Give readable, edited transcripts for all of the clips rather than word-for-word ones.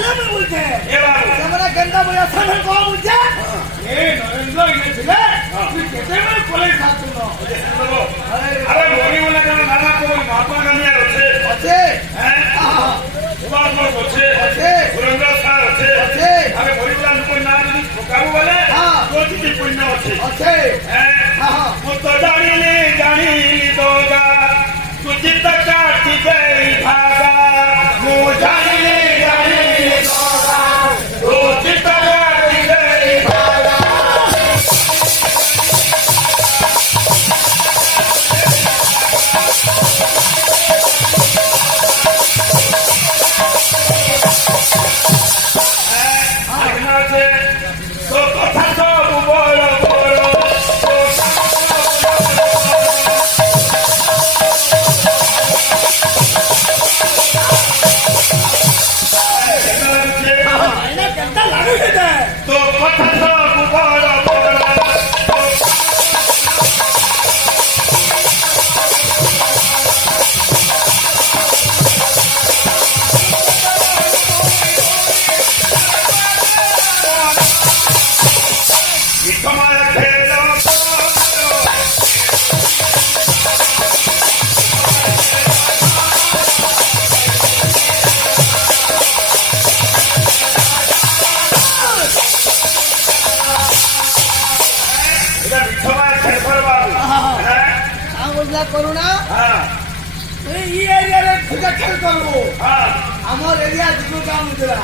তাহলে আমি বলছে এ বাবু আমরা গেন্দা বলে সামনে কম বলছে এ নরেন্দ্র ইনে ছিল তুই কেটে মানে কোলে থাকতো না আরে মরি বলে কেন নানা কই মহাত্মা গান্ধী আছে আছে হ্যাঁ সুভাষ বোস আছে আছে সুরেন্দ্র স্যার আছে আছে আরে মরি বলে কোই নাম যদি ঠকাবো বলে কোটি কি পুণ্য আছে আছে হ্যাঁ ମୁଁ ତ ଜାଣିଲି ଦୋଗା ତୁ ଚିତ୍ତ କାଟି ଦେଇ ଭାଗା ମୁଁ ଜାଣିଲି ଦୋଗା ତୁ ଚିତ୍ତ କାଟି ଦେଇ ଭାଗା ତୋ କଥା ସବୁ ବଡ଼ ବଡ଼ তো কথা সব বড় বড় তোমার খেল করুণা এই এরিয়ারে খুঁজে খেল করবো আমার এরিয়া দুটো কাম দিলা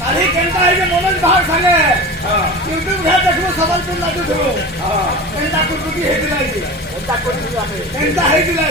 কালি কেনটা হইবে মনোজ ভাগ সাঙ্গে ইউটিউব ঘাট দেখবো সবালপুর লাগু দেবো কেনটা কুটুকি হেইদিলা কেনটা হেইদিলা